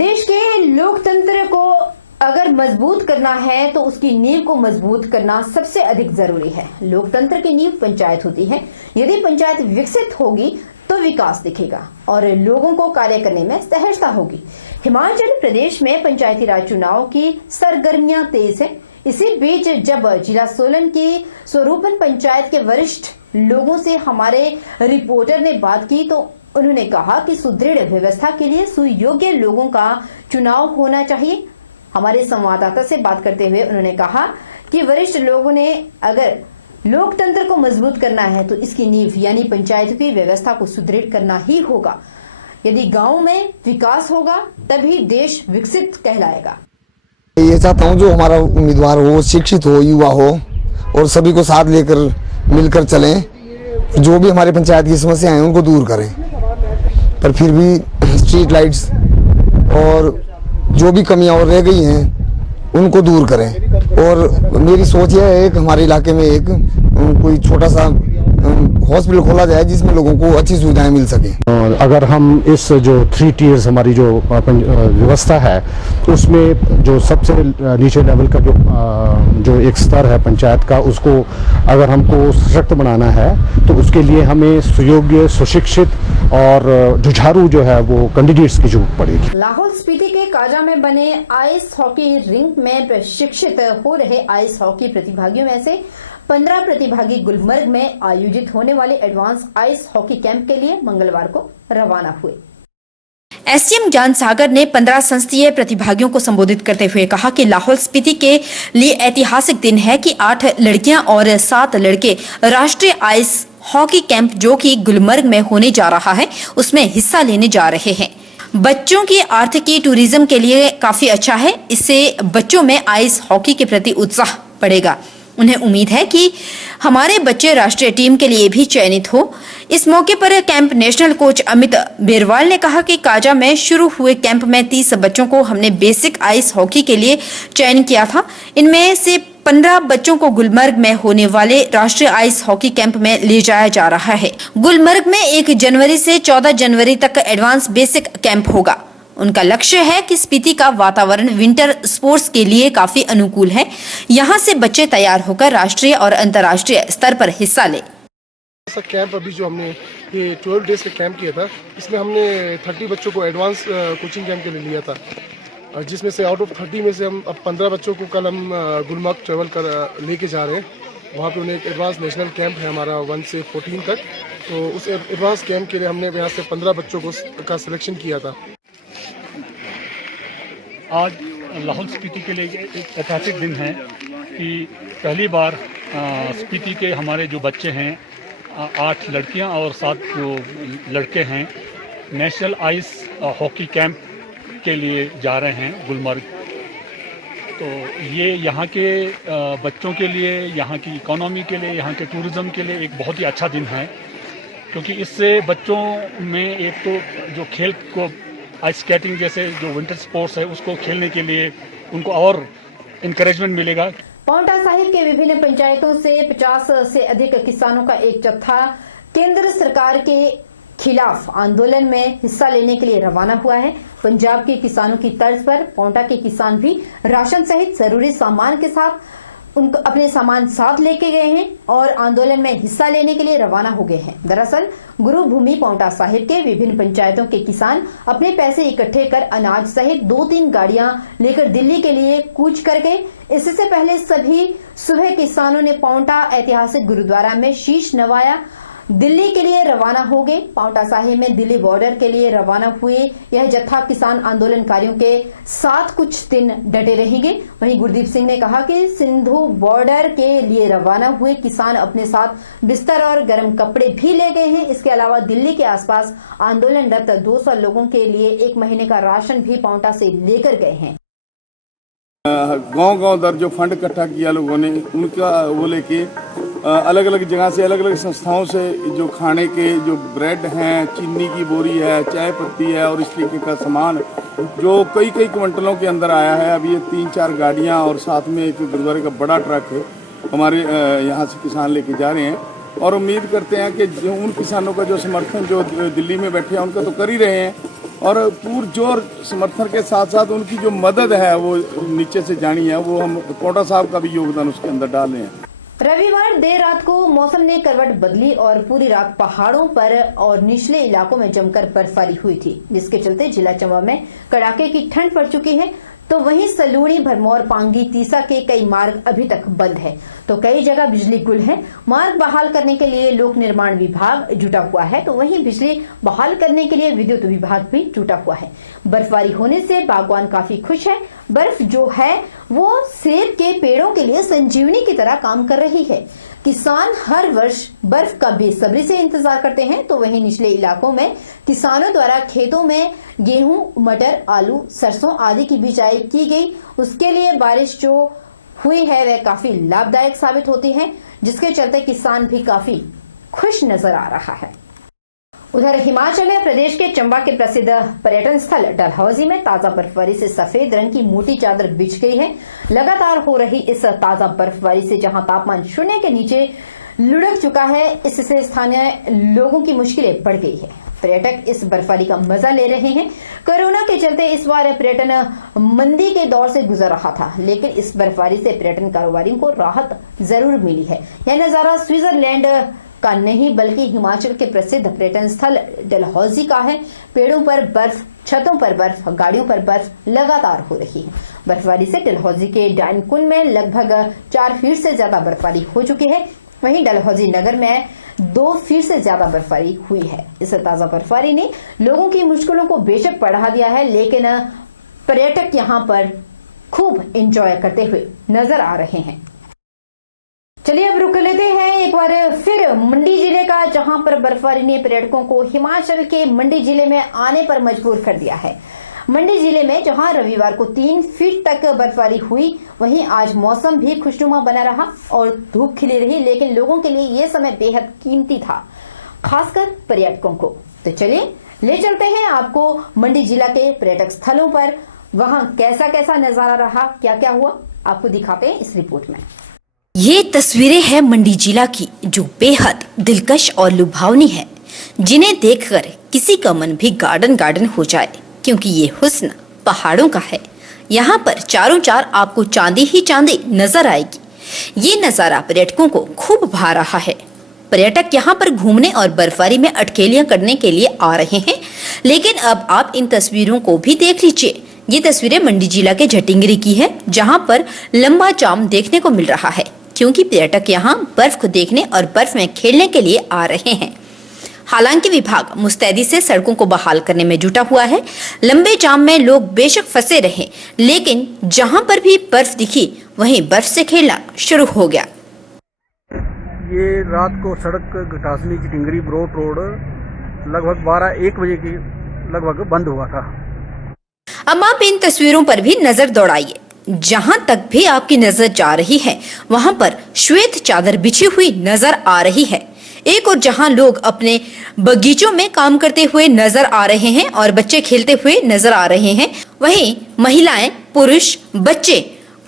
देश के लोकतंत्र को अगर मजबूत करना है तो उसकी नींव को मजबूत करना सबसे अधिक जरूरी है। लोकतंत्र की नींव पंचायत होती है। यदि पंचायत विकसित होगी तो विकास दिखेगा और लोगों को कार्य करने में सहजता होगी। हिमाचल प्रदेश में पंचायती राज चुनाव की सरगर्मियां तेज है। इसी बीच जब जिला सोलन की स्वरूपन पंचायत के वरिष्ठ लोगों से हमारे रिपोर्टर ने बात की तो उन्होंने कहा कि सुदृढ़ व्यवस्था के लिए सुयोग्य लोगों का चुनाव होना चाहिए। हमारे संवाददाता से बात करते हुए उन्होंने कहा कि वरिष्ठ लोगों ने अगर लोकतंत्र को मजबूत करना है तो इसकी नींव यानी पंचायत की व्यवस्था को सुदृढ़ करना ही होगा। यदि गांव में विकास होगा तभी देश विकसित कहलाएगा। ये चाहता हूँ जो हमारा उम्मीदवार हो, शिक्षित हो, युवा हो और सभी को साथ लेकर मिलकर चलें। जो भी हमारे पंचायत की समस्याएं हैं उनको दूर करें, पर फिर भी स्ट्रीट लाइट्स और जो भी कमियां और रह गई हैं उनको दूर करें। और मेरी सोच यह है कि हमारे इलाके में एक कोई छोटा सा हॉस्पिटल खोला जाए जिसमें लोगों को अच्छी सुविधाएं मिल सके। अगर हम इस जो 3 टियर्स हमारी जो व्यवस्था है उसमें जो सबसे नीचे लेवल का जो एक स्तर है पंचायत का, उसको अगर हमको सशक्त बनाना है तो उसके लिए हमें सुयोग्य, सुशिक्षित और जुझारू जो है वो कैंडिडेट्स की जरूरत पड़ेगी। लाहौल स्पीति के काजा में बने आइस हॉकी रिंक में प्रशिक्षित हो रहे आइस हॉकी प्रतिभागियों में से 15 प्रतिभागी गुलमर्ग में आयोजित होने वाले एडवांस आइस हॉकी कैंप के लिए मंगलवार को रवाना हुए। एसडीएम ज्ञान सागर ने 15 संस्थीय प्रतिभागियों को संबोधित करते हुए कहा कि लाहौल स्पीति के लिए ऐतिहासिक दिन है कि 8 लड़कियां और 7 लड़के राष्ट्रीय आइस हॉकी कैंप जो कि गुलमर्ग में होने जा रहा है उसमें हिस्सा लेने जा रहे हैं। बच्चों की आर्थिकी टूरिज्म के लिए काफी अच्छा है। इससे बच्चों में आइस हॉकी के प्रति उत्साह बढ़ेगा। उन्हें उम्मीद है कि हमारे बच्चे राष्ट्रीय टीम के लिए भी चयनित हो। इस मौके पर camp national coach Amit Berwal ने कहा कि काजा में शुरू हुए कैंप में 30 बच्चों को हमने बेसिक आइस हॉकी के लिए चयन किया था। इनमें से 15 बच्चों को गुलमर्ग में होने वाले राष्ट्रीय आइस हॉकी कैंप में ले जाया जा रहा है। गुलमर्ग में 1 जनवरी से 14 जनवरी तक एडवांस बेसिक कैंप होगा। उनका लक्ष्य है कि स्पीति का वातावरण विंटर स्पोर्ट्स के लिए काफी अनुकूल है। यहाँ से बच्चे तैयार होकर राष्ट्रीय और अंतर्राष्ट्रीय स्तर पर हिस्सा ले। कैंप अभी जो हमने ये 12 डेज का कैंप किया था, इसमें हमने 30 बच्चों को एडवांस कोचिंग कैंप के लिए लिया था, जिसमें से आउट ऑफ 30 में से हम अब 15 बच्चों को कल हम गुलमर्ग ट्रेवल कर लेके जा रहे हैं। वहाँ पे उन्हें एक एडवांस नेशनल कैंप है हमारा 1 से 14 तक। तो उस एडवांस कैंप के लिए हमने यहाँ से 15 बच्चों का सिलेक्शन किया था। आज लाहौल स्पीति के लिए एक ऐतिहासिक दिन है कि पहली बार स्पीति के हमारे जो बच्चे हैं 8 लड़कियां और 7 जो लड़के हैं नेशनल आइस हॉकी कैंप के लिए जा रहे हैं गुलमर्ग। तो ये यहाँ के बच्चों के लिए, यहाँ की इकोनॉमी के लिए, यहाँ के टूरिज़्म के लिए एक बहुत ही अच्छा दिन है, क्योंकि इससे बच्चों में एक तो जो खेल को आइस स्केटिंग जैसे जो विंटर स्पोर्ट्स है उसको खेलने के लिए उनको और इनकरेजमेंट मिलेगा। पांवटा साहिब के विभिन्न पंचायतों से 50 से अधिक किसानों का एक जत्था केंद्र सरकार के खिलाफ आंदोलन में हिस्सा लेने के लिए रवाना हुआ है। पंजाब के किसानों की तर्ज पर पांवटा के किसान भी राशन सहित जरूरी सामान के साथ उनको अपने सामान साथ लेके गए हैं और आंदोलन में हिस्सा लेने के लिए रवाना हो गए हैं। दरअसल गुरु भूमि पांवटा साहिब के विभिन्न पंचायतों के किसान अपने पैसे इकट्ठे कर अनाज सहित 2-3 गाड़ियां लेकर दिल्ली के लिए कूच कर गए। इससे पहले सभी सुबह किसानों ने पांवटा ऐतिहासिक गुरुद्वारा में शीश नवाया, दिल्ली के लिए रवाना हो गए। पांवटा साहिब में दिल्ली बॉर्डर के लिए रवाना हुए यह जत्था किसान आंदोलनकारियों के साथ कुछ दिन डटे रहेंगे। वहीं गुरदीप सिंह ने कहा कि सिंधु बॉर्डर के लिए रवाना हुए किसान अपने साथ बिस्तर और गर्म कपड़े भी ले गए हैं। इसके अलावा दिल्ली के आसपास आंदोलनरत 200 लोगों के लिए 1 महीने का राशन भी पांवटा से लेकर गए हैं। गांव-गांव दर जो फंड इकट्ठा किया लोगों ने, उनका वो लेके अलग अलग जगह से, अलग अलग संस्थाओं से जो खाने के जो ब्रेड हैं, चीनी की बोरी है, चाय पत्ती है और इस तरीके का सामान जो कई क्विंटलों के अंदर आया है। अभी ये 3-4 गाड़ियां और साथ में एक गुरुद्वारे का बड़ा ट्रक है हमारे यहाँ से किसान लेके जा रहे हैं। और उम्मीद करते हैं कि जो उन किसानों का जो समर्थन जो दिल्ली में बैठे हैं उनका तो कर ही रहे हैं, और पुरजोर समर्थन के साथ साथ उनकी जो मदद है वो नीचे से जानी है, वो हम कोटा साहब का भी योगदान उसके अंदर डाल रहे हैं। रविवार देर रात को मौसम ने करवट बदली और पूरी रात पहाड़ों पर और निचले इलाकों में जमकर बर्फबारी हुई थी, जिसके चलते जिला चंबा में कड़ाके की ठंड पड़ चुकी है। तो वहीं सलूणी, भरमौर, पांगी, तीसा के कई मार्ग अभी तक बंद है, तो कई जगह बिजली गुल है। मार्ग बहाल करने के लिए लोक निर्माण विभाग जुटा हुआ है, तो वहीं बिजली बहाल करने के लिए विद्युत विभाग भी जुटा हुआ है। बर्फबारी होने से बागवान काफी खुश है। बर्फ जो है वो सेब के पेड़ों के लिए संजीवनी की तरह काम कर रही है। किसान हर वर्ष बर्फ का बेसब्री से इंतजार करते हैं, तो वहीं निचले इलाकों में किसानों द्वारा खेतों में गेहूं, मटर, आलू, सरसों आदि की बिजाई की गई। उसके लिए बारिश जो हुई है वह काफी लाभदायक साबित होती है, जिसके चलते किसान भी काफी खुश नजर आ रहा है। उधर हिमाचल प्रदेश के चंबा के प्रसिद्ध पर्यटन स्थल डलहौजी में ताजा बर्फबारी से सफेद रंग की मोटी चादर बिछ गई है। लगातार हो रही इस ताजा बर्फबारी से जहां तापमान शून्य के नीचे लुढ़क चुका है, इससे स्थानीय लोगों की मुश्किलें बढ़ गई है। पर्यटक इस बर्फबारी का मजा ले रहे हैं। कोरोना के चलते इस बार पर्यटन मंदी के दौर से गुजर रहा था, लेकिन इस बर्फबारी से पर्यटन कारोबारियों को राहत जरूर मिली है। यह नजारा स्विट्जरलैंड का नहीं बल्कि हिमाचल के प्रसिद्ध पर्यटन स्थल डलहौजी का है। पेड़ों पर बर्फ, छतों पर बर्फ, गाड़ियों पर बर्फ लगातार हो रही है। बर्फबारी से डलहौजी के डाइन कुंड में लगभग 4 फीट से ज्यादा बर्फबारी हो चुकी है। वहीं डलहौजी नगर में 2 फीट से ज्यादा बर्फबारी हुई है। इस ताजा बर्फबारी ने लोगों की मुश्किलों को बेशक बढ़ा दिया है, लेकिन पर्यटक यहाँ पर खूब एंजॉय करते हुए नजर आ रहे हैं। चलिए अब रुक लेते हैं एक बार फिर मंडी जिले का, जहां पर बर्फबारी ने पर्यटकों को हिमाचल के मंडी जिले में आने पर मजबूर कर दिया है। मंडी जिले में जहां रविवार को 3 फीट तक बर्फबारी हुई, वहीं आज मौसम भी खुशनुमा बना रहा और धूप खिली रही, लेकिन लोगों के लिए यह समय बेहद कीमती था, खासकर पर्यटकों को। तो चलिए ले चलते हैं आपको मंडी जिला के पर्यटक स्थलों पर, वहां कैसा कैसा नजारा रहा, क्या क्या हुआ, आपको दिखाते हैं इस रिपोर्ट में। ये तस्वीरें हैं मंडी जिला की, जो बेहद दिलकश और लुभावनी है, जिन्हें देखकर किसी का मन भी गार्डन गार्डन हो जाए, क्योंकि ये हुस्न पहाड़ों का है। यहाँ पर चारों चार आपको चांदी ही चांदी नजर आएगी। ये नजारा पर्यटकों को खूब भा रहा है। पर्यटक यहाँ पर घूमने और बर्फबारी में अटखेलियां करने के लिए आ रहे हैं, लेकिन अब आप इन तस्वीरों को भी देख लीजिए। ये तस्वीरें मंडी जिला के झटिंगरी की है, जहाँ पर लंबा जाम देखने को मिल रहा है, क्योंकि पर्यटक यहाँ बर्फ को देखने और बर्फ में खेलने के लिए आ रहे हैं। हालांकि विभाग मुस्तैदी से सड़कों को बहाल करने में जुटा हुआ है। लंबे जाम में लोग बेशक फंसे रहे, लेकिन जहां पर भी बर्फ दिखी वहीं बर्फ से खेलना शुरू हो गया। ये रात को सड़क घटासनी चिटिंगरी ब्रोट रोड लगभग 12-1 बजे के लगभग बंद हुआ था। अब आप इन तस्वीरों पर भी नजर दौड़ाइए। जहां तक भी आपकी नजर जा रही है, वहां पर श्वेत चादर बिछी हुई नजर आ रही है। एक और जहां लोग अपने बगीचों में काम करते हुए नजर आ रहे हैं और बच्चे खेलते हुए नजर आ रहे हैं, वहीं महिलाएं, पुरुष, बच्चे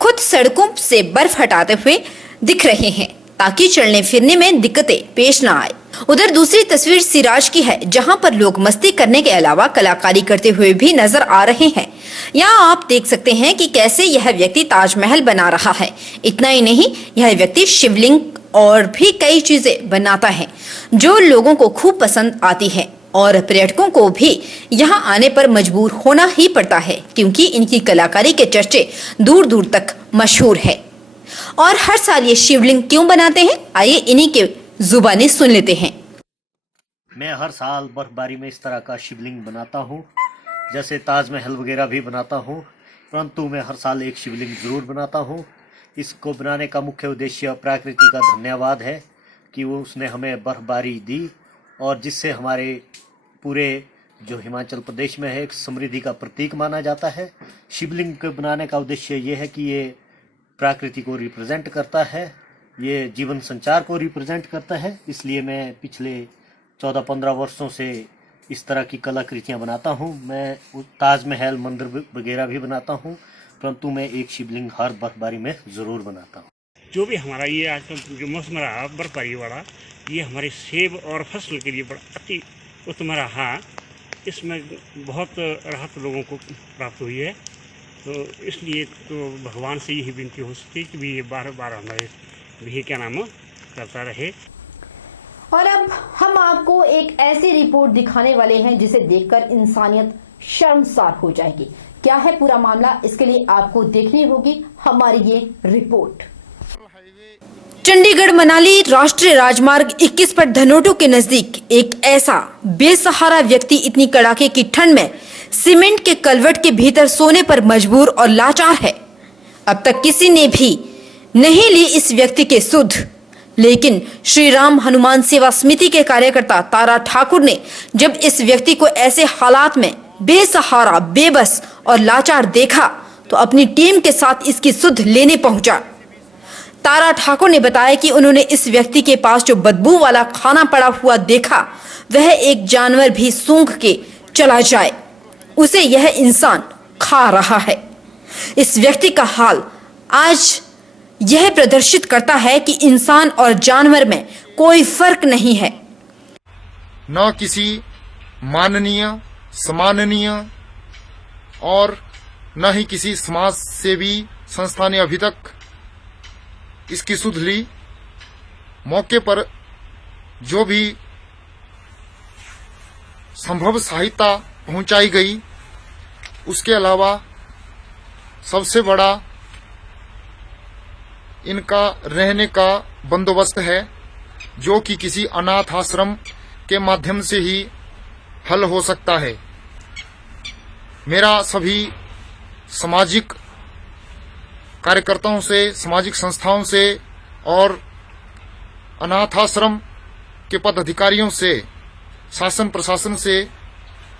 खुद सड़कों से बर्फ हटाते हुए दिख रहे हैं, ताकि चलने फिरने में दिक्कतें पेश ना आए। उधर दूसरी तस्वीर सिराज की है, जहां पर लोग मस्ती करने के अलावा कलाकारी करते हुए भी नजर आ रहे हैं। यहाँ आप देख सकते हैं कि कैसे यह व्यक्ति ताजमहल बना रहा है। इतना ही नहीं, यह व्यक्ति शिवलिंग और भी कई चीजें बनाता है, जो लोगों को खूब पसंद आती है और पर्यटकों को भी यहाँ आने पर मजबूर होना ही पड़ता है, क्योंकि इनकी कलाकारी के चर्चे दूर दूर तक मशहूर है। और हर साल ये शिवलिंग क्यों बनाते हैं, आइए इन्हीं के जुबानी सुन लेते हैं। मैं हर साल बर्फबारी में इस तरह का शिवलिंग बनाता हूँ, जैसे ताजमहल वगैरह भी बनाता हूँ, परंतु मैं हर साल एक शिवलिंग जरूर बनाता हूँ। इसको बनाने का मुख्य उद्देश्य प्रकृति का धन्यवाद है कि वो उसने हमें बर्फबारी दी, और जिससे हमारे पूरे जो हिमाचल प्रदेश में है एक समृद्धि का प्रतीक माना जाता है। शिवलिंग को बनाने का उद्देश्य ये है कि ये प्रकृति को रिप्रेजेंट करता है, ये जीवन संचार को रिप्रेजेंट करता है। इसलिए मैं पिछले 14-15 वर्षों से इस तरह की कलाकृतियाँ बनाता हूँ। मैं ताजमहल, मंदिर वगैरह भी बनाता हूँ, परंतु मैं एक शिवलिंग हर बर्फबारी में ज़रूर बनाता हूँ। जो भी हमारा ये आजकल जो मौसम रहा बर्फबारी वाला, ये हमारे सेब और फसल के लिए बड़ा अति उत्तम रहा। इसमें बहुत राहत लोगों को प्राप्त हुई है। तो इसलिए तो भगवान से यही विनती हो सकती है कि भी ये बार बार हमारे भी क्या नाम करता रहे। और अब हम आपको एक ऐसी रिपोर्ट दिखाने वाले हैं जिसे देखकर इंसानियत शर्मसार हो जाएगी। क्या है पूरा मामला, इसके लिए आपको देखनी होगी हमारी ये रिपोर्ट। चंडीगढ़ मनाली राष्ट्रीय राजमार्ग 21 पर धनोटू के नजदीक एक ऐसा बेसहारा व्यक्ति इतनी कड़ाके की ठंड में सीमेंट के कलवट के भीतर सोने पर मजबूर और लाचार है। अब तक किसी ने भी नहीं ली इस व्यक्ति के सुध, लेकिन श्री राम हनुमान सेवा समिति के कार्यकर्ता तारा ठाकुर ने जब इस व्यक्ति को ऐसे हालात में बेसहारा, बेबस और लाचार देखा तो अपनी टीम के साथ इसकी सुध लेने पहुंचा। तारा ठाकुर ने बताया कि उन्होंने इस व्यक्ति के पास जो बदबू वाला खाना पड़ा हुआ देखा, वह एक जानवर भी सूंघ के चला जाए उसे यह इंसान खा रहा है। इस व्यक्ति का हाल आज यह प्रदर्शित करता है कि इंसान और जानवर में कोई फर्क नहीं है। न किसी माननीय, सम्माननीय और न ही किसी समाज सेवी संस्था ने अभी तक इसकी सुध ली। मौके पर जो भी संभव सहायता पहुंचाई गई, उसके अलावा सबसे बड़ा इनका रहने का बंदोबस्त है, जो कि किसी अनाथ आश्रम के माध्यम से ही हल हो सकता है। मेरा सभी सामाजिक कार्यकर्ताओं से, सामाजिक संस्थाओं से और अनाथ आश्रम के पदाधिकारियों से, शासन प्रशासन से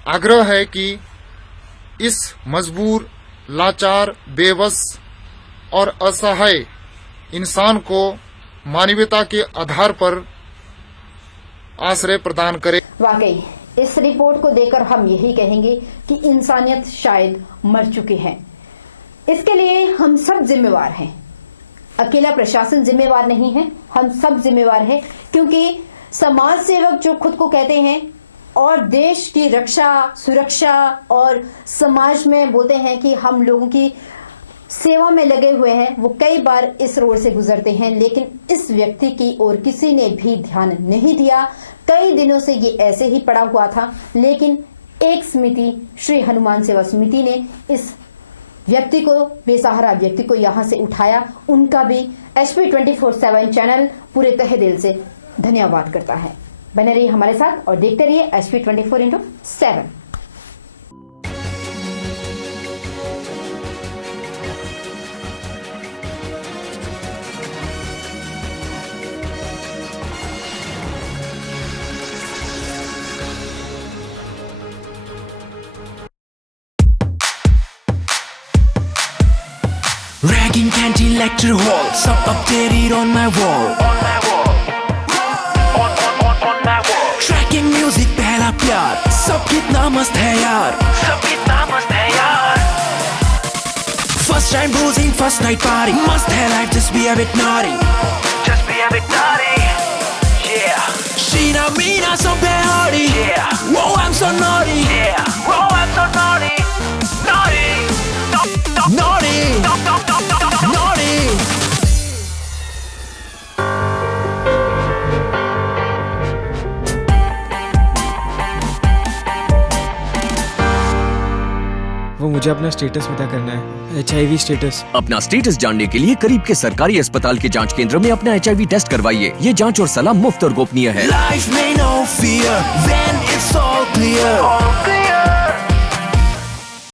आग्रह है कि इस मजबूर, लाचार, बेबस और असहाय इंसान को मानवीयता के आधार पर आश्रय प्रदान करें। वाकई इस रिपोर्ट को देखकर हम यही कहेंगे कि इंसानियत शायद मर चुकी है। इसके लिए हम सब जिम्मेवार हैं। अकेला प्रशासन जिम्मेवार नहीं है, हम सब जिम्मेवार हैं, क्योंकि समाज सेवक जो खुद को कहते हैं और देश की रक्षा, सुरक्षा और समाज में बोलते हैं कि हम लोगों की सेवा में लगे हुए हैं, वो कई बार इस रोड से गुजरते हैं, लेकिन इस व्यक्ति की ओर किसी ने भी ध्यान नहीं दिया। कई दिनों से ये ऐसे ही पड़ा हुआ था, लेकिन एक समिति, श्री हनुमान सेवा समिति ने इस व्यक्ति को, बेसहारा व्यक्ति को यहां से उठाया। उनका भी HP 24/7 चैनल पूरे तहे दिल से धन्यवाद करता है। बने रहिए हमारे साथ और देखते रहिए HP 24/7। Ragging canteen lecture hall, सब updated on my wall. Tracking music पहला प्यार, सब कितना मस्त है यार, सब कितना मस्त है यार. First time boozing, first night party, must have life, just be a bit naughty, just be a bit naughty. Yeah. Sheena Meena so hardy. Yeah. Whoa, I'm so naughty. Yeah. Whoa, I'm so naughty. Naughty. Naughty. Naughty. वो मुझे अपना status पता करना है, HIV status. अपना status जानने के लिए करीब के सरकारी अस्पताल के जांच केंद्र में अपना HIV टेस्ट करवाइए। ये जांच और सलाह मुफ्त और गोपनीय है। Life may no fear when it's all clear.